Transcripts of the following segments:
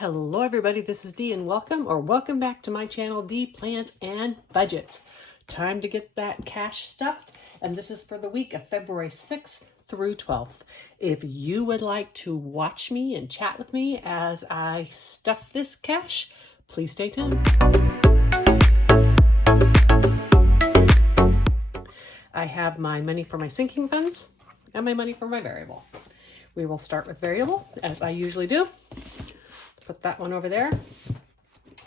Hello everybody, this is Dee and welcome back to my channel, Dee Plans and Budgets. Time to get that cash stuffed, and this is for the week of February 6th through 12th. If you would like to watch me and chat with me as I stuff this cash, please stay tuned. I have my money for my sinking funds and my money for my variable. We will start with variable, as I usually do. Put that one over there.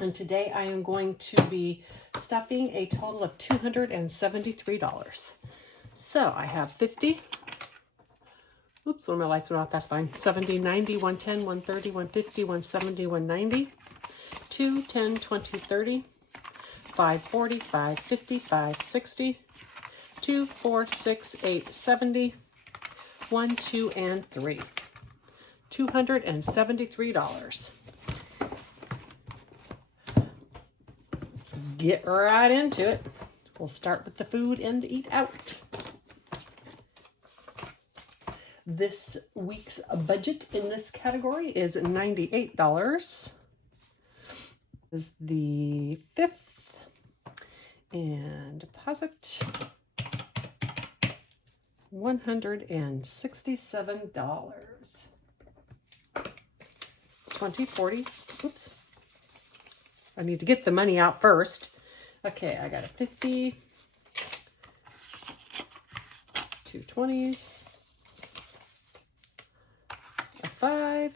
And today I am going to be stuffing a total of $273. So I have 50. Oops, one of my lights went off, that's fine. 70, 90, 110, 130, 150, 170, 190, 2, 10, 20, 30, 540, 550, 560, 2, 4, 6, 8, 70, 1, 2, and 3. $273. Get right into it. We'll start with the food and the eat out. This week's budget in this category is $98. Is the 5th. And deposit $167. 20, 40, oops. I need to get the money out first. Okay, I got a 50, 2 20s, a 5,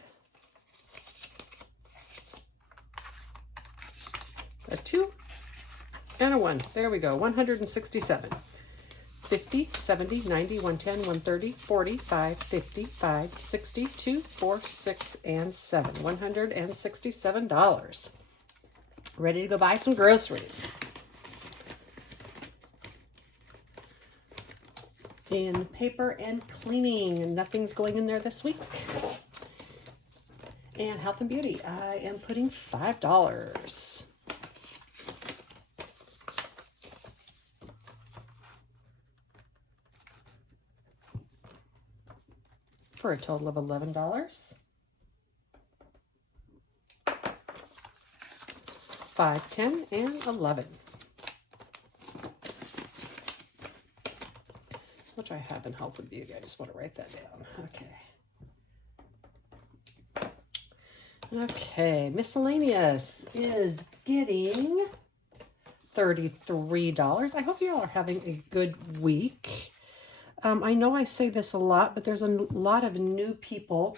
a 2, and a 1. There we go, 167. 50, 70, 90, 110, 130, 40, 5, 50, 5, 60, 2, 4, 6, and 7. $167. Ready to go buy some groceries. In paper and cleaning, nothing's going in there this week. And health and beauty, I am putting $5. For a total of $11. 5, 10, and 11. Which I have in health and beauty. I just want to write that down. Okay, miscellaneous is getting $33. I hope you all are having a good week. I know I say this a lot, but there's a lot of new people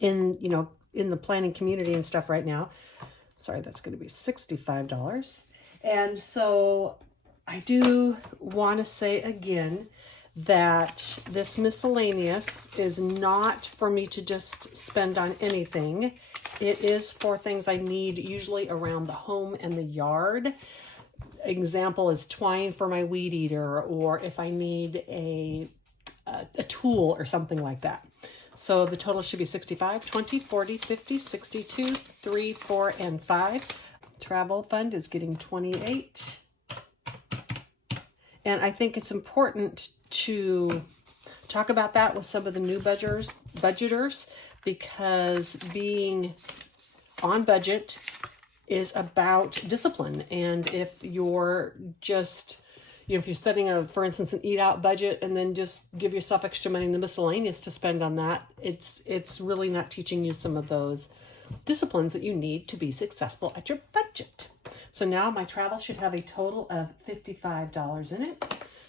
in the planning community and stuff right now. Sorry, that's going to be $65. And so I do want to say again that this miscellaneous is not for me to just spend on anything. It is for things I need usually around the home and the yard. Example is twine for my weed eater, or if I need a tool or something like that. So the total should be 65, 20, 40, 50, 62, 3, 4, and 5. Travel fund is getting 28. And I think it's important to talk about that with some of the new budgeters, because being on budget is about discipline. And if you're just, if you're setting for instance, an eat out budget and then just give yourself extra money in the miscellaneous to spend on that, it's really not teaching you some of those disciplines that you need to be successful at your budget. So now my travel should have a total of $55 in it.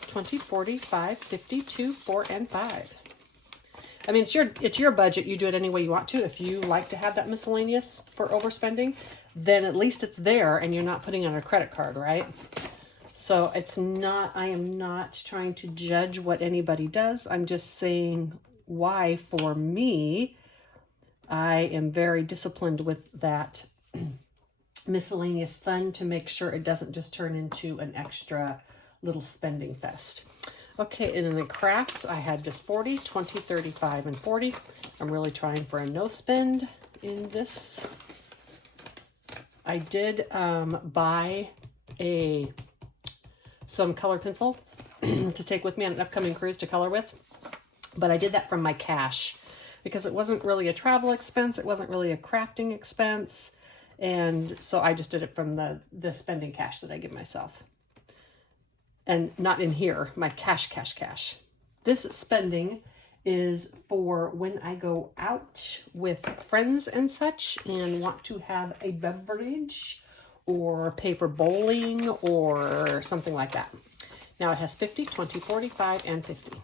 20, 40, 5, 50, 2, 4, and 5. I mean, it's your budget. You do it any way you want to. If you like to have that miscellaneous for overspending, then at least it's there and you're not putting it on a credit card, right? So I am not trying to judge what anybody does. I'm just saying why, for me, I am very disciplined with that miscellaneous fund to make sure it doesn't just turn into an extra little spending fest. Okay, and in the crafts, I had just 40, 20, 35, and 40. I'm really trying for a no spend in this. I did buy some color pencils to take with me on an upcoming cruise to color with, but I did that from my cash. because it wasn't really a travel expense. It wasn't really a crafting expense. And so I just did it from the spending cash that I give myself. And not in here, my cash. This spending is for when I go out with friends and such and want to have a beverage or pay for bowling or something like that. Now it has 50, 20, 45, and 50.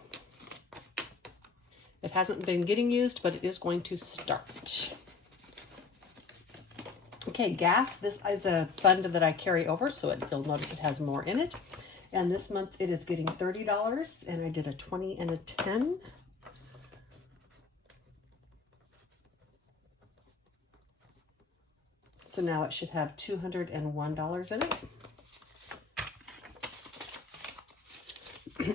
It hasn't been getting used, but it is going to start. Okay, gas. This is a fund that I carry over, so you'll notice it has more in it. And this month it is getting $30, and I did a 20 and a 10. So now it should have $201 in it.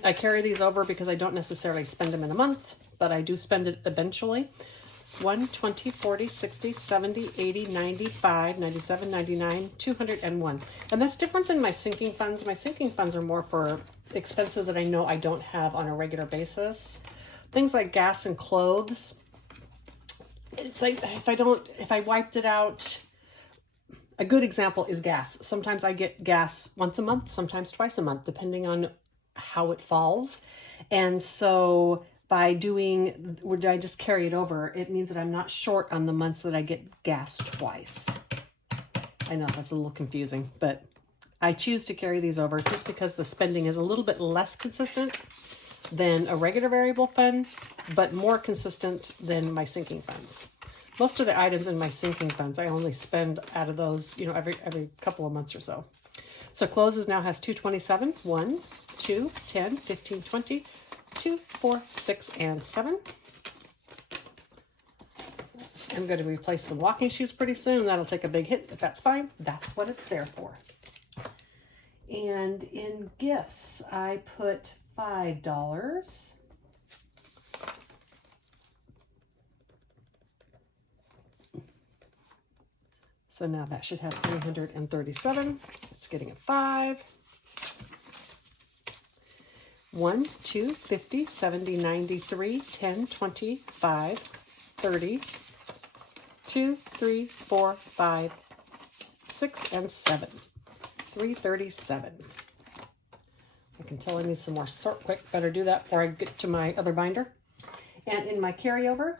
I carry these over because I don't necessarily spend them in a month, but I do spend it eventually. 1, 20, 40, 60, 70, 80, 95, 97, 99, 201. And that's different than my sinking funds. My sinking funds are more for expenses that I know I don't have on a regular basis. Things like gas and clothes. It's like if I wiped it out, a good example is gas. Sometimes I get gas once a month, sometimes twice a month, depending on how it falls. And so by doing, would I just carry it over, it means that I'm not short on the months that I get gas twice. I know that's a little confusing, but I choose to carry these over just because the spending is a little bit less consistent than a regular variable fund, but more consistent than my sinking funds. Most of the items in my sinking funds, I only spend out of those, every couple of months or so. So clothes now has 227, 1, 2, 10, 15, 20, 2, 4, 6, and 7. I'm going to replace some walking shoes pretty soon. That'll take a big hit, but that's fine. That's what it's there for. And in gifts, I put $5. So now that should have 337. It's getting a 5. 1, 2, 50, 70, 93, 10, 20, 5, 30, 2, 3, 4, 5, 6, and 7. 337. I can tell I need some more sort quick. Better do that before I get to my other binder. And in my carryover,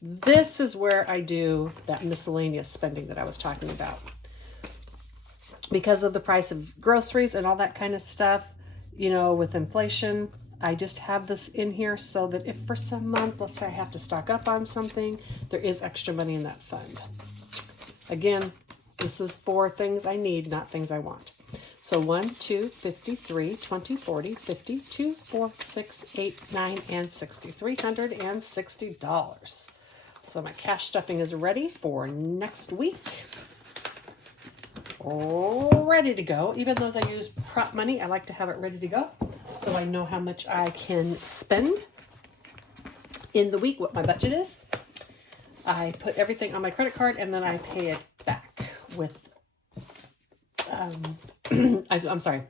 this is where I do that miscellaneous spending that I was talking about. Because of the price of groceries and all that kind of stuff, with inflation, I just have this in here so that if for some month, let's say I have to stock up on something, there is extra money in that fund. Again, this is for things I need, not things I want. So 1, 2, 53, 20, 40, 50, 2, 4, 6, 8, 9, and 60. $360. So my cash stuffing is ready for next week. Ready to go. Even though I use prop money, I like to have it ready to go so I know how much I can spend in the week, what my budget is. I put everything on my credit card and then I pay it back with I'm sorry.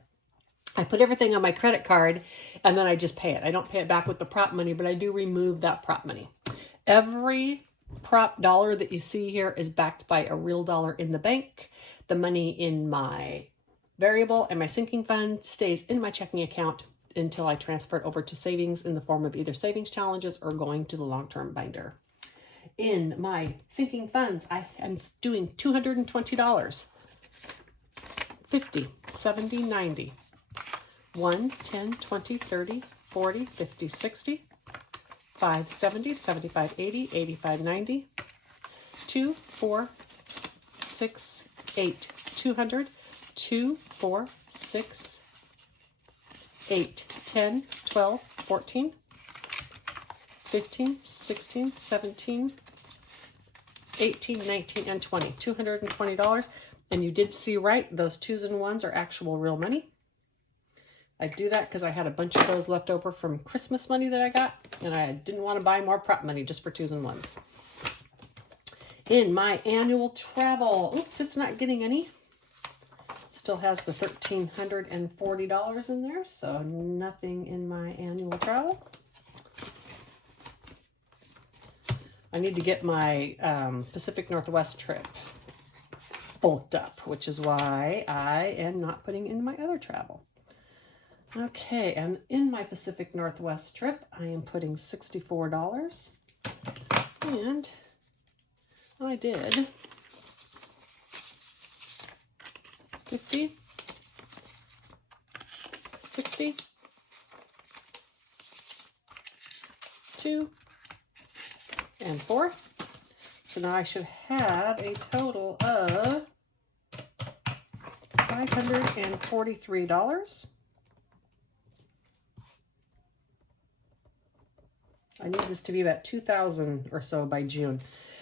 I put everything on my credit card and then I just pay it. I don't pay it back with the prop money, but I do remove that prop money. Every prop dollar that you see here is backed by a real dollar in the bank. The money in my variable and my sinking fund stays in my checking account until I transfer it over to savings in the form of either savings challenges or going to the long-term binder. In my sinking funds, I am doing $220. 50, 70, 90. 1, 10, 20, 30, 40, 50, 60. 5, 70, 75, 80, 85, 90. 2, 4, 6, 8, 200. 2, 4, 6, 8, 10, 12, 14, 15, 16, 17, 18, 19, and 20. $220. And you did see right, those 2s and 1s are actual real money. I do that because I had a bunch of those left over from Christmas money that I got, and I didn't want to buy more prop money just for 2s and 1s. In my annual travel, oops, it's not getting any. It still has the $1,340 in there, so nothing in my annual travel. I need to get my Pacific Northwest trip bulked up, which is why I am not putting in my other travel. Okay, and in my Pacific Northwest trip, I am putting $64. And I did 50, 60, 2, and 4. So now I should have a total of $543. I need this to be about 2,000 or so by June.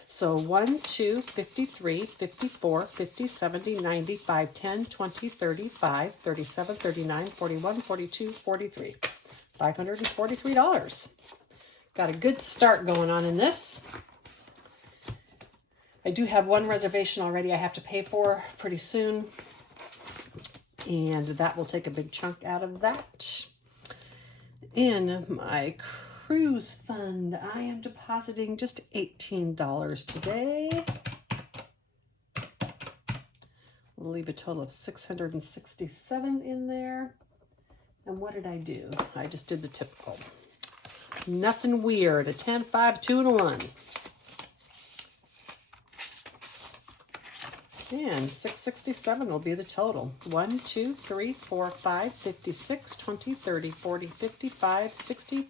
So 1, 2, 53, 54, 50, 70, 90, 5, 10, 20, 35, 37, 39, 41, 42, 43. $543. Got a good start going on in this. I do have one reservation already I have to pay for pretty soon, and that will take a big chunk out of that. In my cruise fund, I am depositing just $18 today. We'll leave a total of $667 in there. And what did I do? I just did the typical. Nothing weird. A 10, 5, 2, and a 1. And $667 will be the total. 1, 2, 3, 4, 5, 56, 20, 30, 40, 55, 60,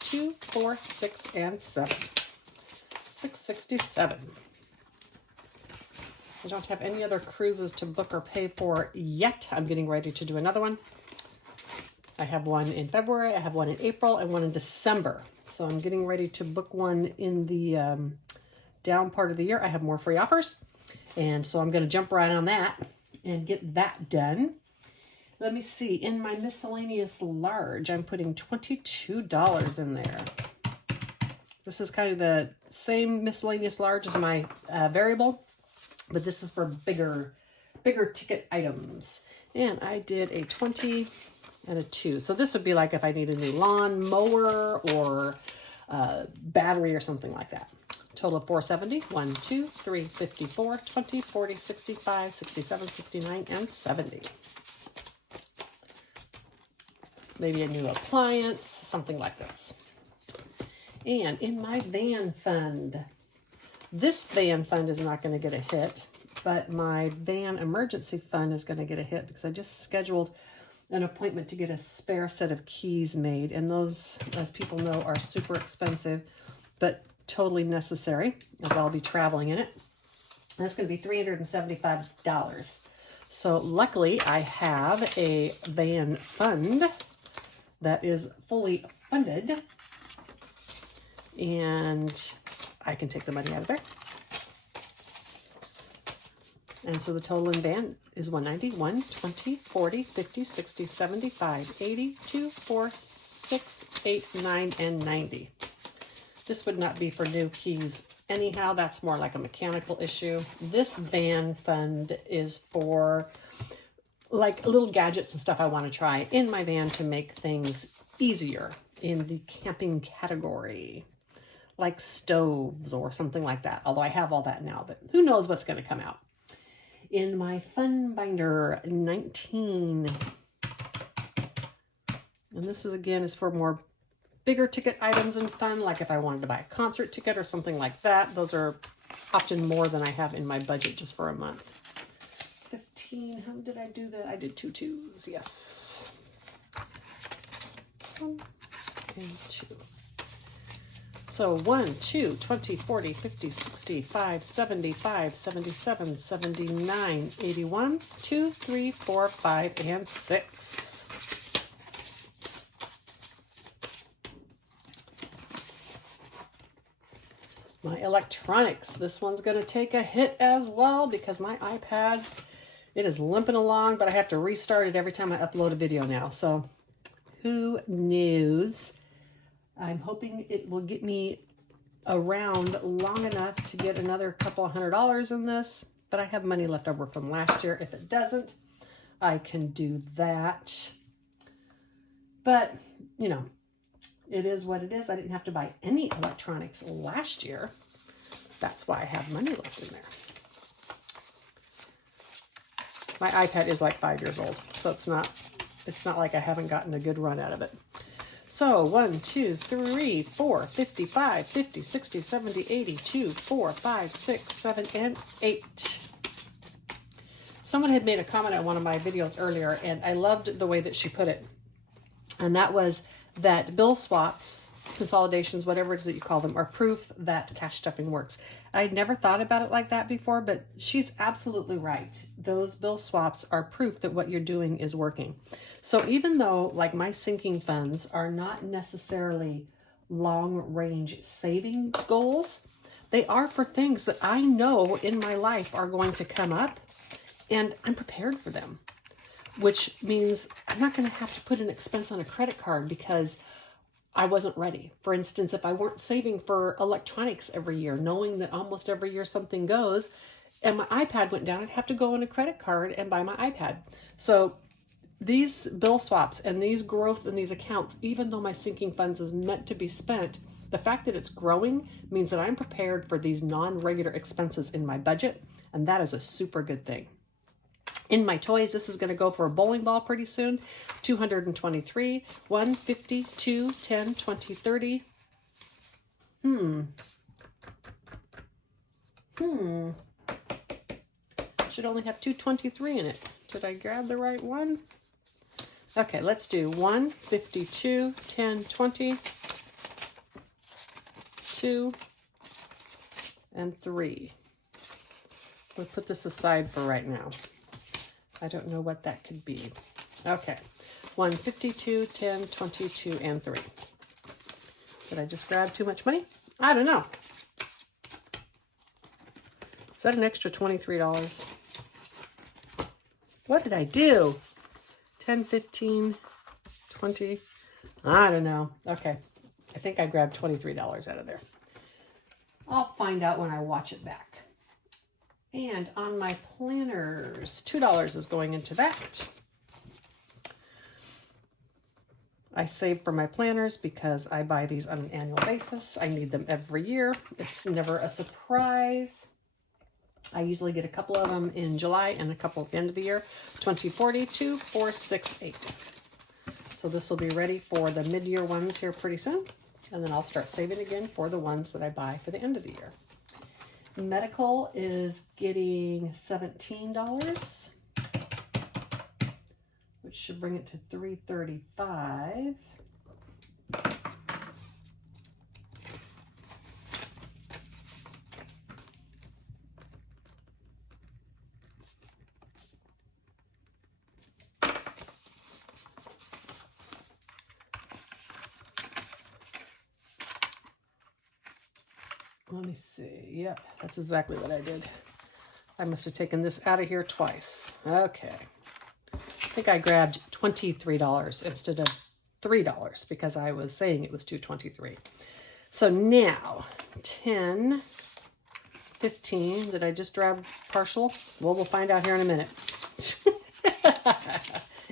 2, 4, 6, and 7. $667. I don't have any other cruises to book or pay for yet. I'm getting ready to do another one. I have one in February, I have one in April, and one in December. So I'm getting ready to book one in the down part of the year. I have more free offers. And so I'm going to jump right on that and get that done. Let me see. In my miscellaneous large, I'm putting $22 in there. This is kind of the same miscellaneous large as my variable, but this is for bigger ticket items. And I did a 20 and a 2. So this would be like if I need a new lawn mower or battery or something like that. Total of $470. 1, 2, 3, 54, 20, 40, 65, 67, 69, and 70. Maybe a new appliance, something like this. And in my van fund, this van fund is not going to get a hit, but my van emergency fund is going to get a hit because I just scheduled an appointment to get a spare set of keys made. And those, as people know, are super expensive, but totally necessary as I'll be traveling in it. And that's going to be $375. So luckily I have a van fund that is fully funded, and I can take the money out of there. And so the total in van is 190, 1, 20, 40, 50, 60, 75, 80, 2, 4, 6, 8, 9, and 90. This would not be for new keys anyhow. That's more like a mechanical issue. This van fund is for like little gadgets and stuff I want to try in my van to make things easier in the camping category, like stoves or something like that. Although I have all that now, but who knows what's going to come out. In my fun binder, 19. And this is, again, is for more bigger ticket items and fun, like if I wanted to buy a concert ticket or something like that. Those are often more than I have in my budget just for a month. 15, how did I do that? I did 2 2s, yes. 1 and 2. So 1, 2, 20, 40, 50, 65, 75, 77, 79, 81, 2, 3, 4, 5, and 6. My electronics, this one's going to take a hit as well because my iPad, it is limping along, but I have to restart it every time I upload a video now. So who knows? I'm hoping it will get me around long enough to get another couple of $100 in this, but I have money left over from last year. If it doesn't, I can do that. But, you know, it is what it is. I didn't have to buy any electronics last year. That's why I have money left in there. My iPad is like 5 years old, so it's not like I haven't gotten a good run out of it. So 1, 2, 3, 4, 55, 50, 60, 70, 80, 2, 4, 5, 6, 7, and 8. Someone had made a comment on one of my videos earlier, and I loved the way that she put it. And that was that bill swaps, consolidations, whatever it is that you call them, are proof that cash stuffing works. I'd never thought about it like that before, but she's absolutely right. Those bill swaps are proof that what you're doing is working. So even though, like, my sinking funds are not necessarily long-range saving goals, they are for things that I know in my life are going to come up, and I'm prepared for them, which means I'm not going to have to put an expense on a credit card because I wasn't ready. For instance, if I weren't saving for electronics every year, knowing that almost every year something goes, and my iPad went down, I'd have to go on a credit card and buy my iPad. So these bill swaps and these growth in these accounts, even though my sinking funds is meant to be spent, the fact that it's growing means that I'm prepared for these non-regular expenses in my budget, and that is a super good thing. In my toys, this is going to go for a bowling ball pretty soon. 223, 150, 2, 10, 20, 30. Should only have 223 in it. Did I grab the right one? Okay, let's do 1, 52, 10, 20, 2, and 3. We'll put this aside for right now. I don't know what that could be. Okay, 1, 52, 10, 22, and 3. Did I just grab too much money? I don't know. Is that an extra $23? What did I do? 10, 15, 20. I don't know. Okay, I think I grabbed $23 out of there. I'll find out when I watch it back. And on my planners, $2 is going into that. I save for my planners because I buy these on an annual basis. I need them every year. It's never a surprise. I usually get a couple of them in July and a couple at the end of the year. 20, 40, 2, 4, 6, 8. So this will be ready for the mid-year ones here pretty soon. And then I'll start saving again for the ones that I buy for the end of the year. Medical is getting $17, which should bring it to $335. Let me see. Yep, that's exactly what I did. I must have taken this out of here twice. Okay. I think I grabbed $23 instead of $3 because I was saying it was $223. So now 10, 15. Did I just grab partial? Well, we'll find out here in a minute.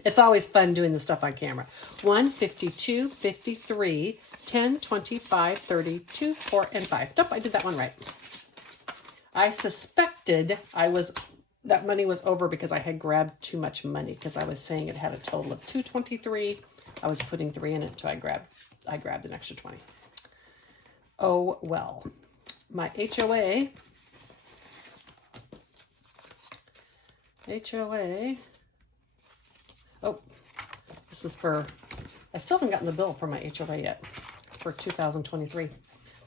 It's always fun doing the stuff on camera. 1, 52, 53, 10, 25, 30, 2, 4, and 5. Nope, I did that one right. I suspected that money was over because I had grabbed too much money because I was saying it had a total of 223. I was putting 3 in it, so I grabbed an extra 20. Oh, well. My HOA. Oh, this is for, I still haven't gotten the bill for my HOA yet for 2023.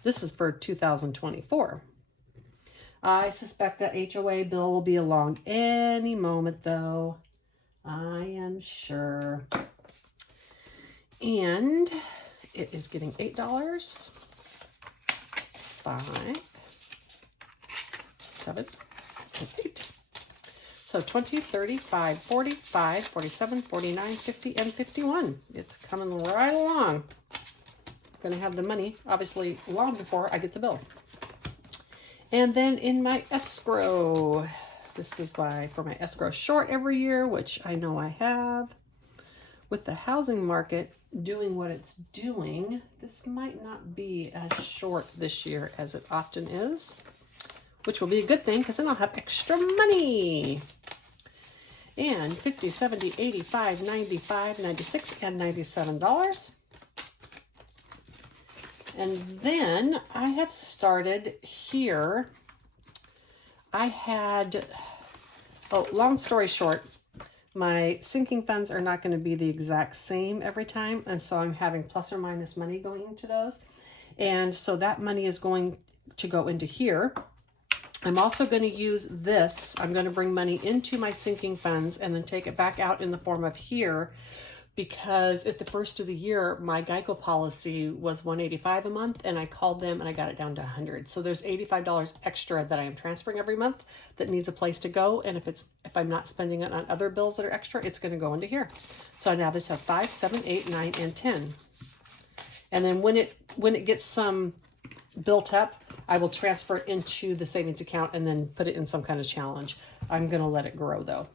This is for 2024. I suspect that HOA bill will be along any moment, though. I am sure. And it is getting $8, 5, 7, and 8. So 20, 35, 45, 47, 49, 50, and 51. It's coming right along. Going to have the money, obviously, long before I get the bill. And then in my escrow, this is for my escrow short every year, which I know I have. With the housing market doing what it's doing, this might not be as short this year as it often is. which will be a good thing because then I'll have extra money. And 50, 70, 85, 95, 96, and $97. And then I have started here. I had, oh, long story short, my sinking funds are not going to be the exact same every time. And so I'm having plus or minus money going into those. And so that money is going to go into here. I'm also going to use this. I'm going to bring money into my sinking funds and then take it back out in the form of here, because at the first of the year, my Geico policy was $185 a month, and I called them and I got it down to $100. So there's $85 extra that I am transferring every month that needs a place to go. And if I'm not spending it on other bills that are extra, it's going to go into here. So now this has 5, 7, 8, 9, and 10. And then when it gets some built up, I will transfer it into the savings account and then put it in some kind of challenge. I'm going to let it grow though.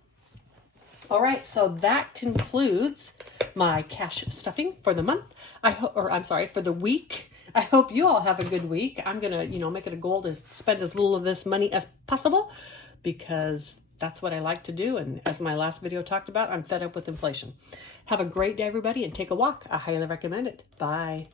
All right, so that concludes my cash stuffing for the month. For the week. I hope you all have a good week. I'm gonna, make it a goal to spend as little of this money as possible, because that's what I like to do. And as my last video talked about, I'm fed up with inflation. Have a great day, everybody, and take a walk. I highly recommend it. Bye.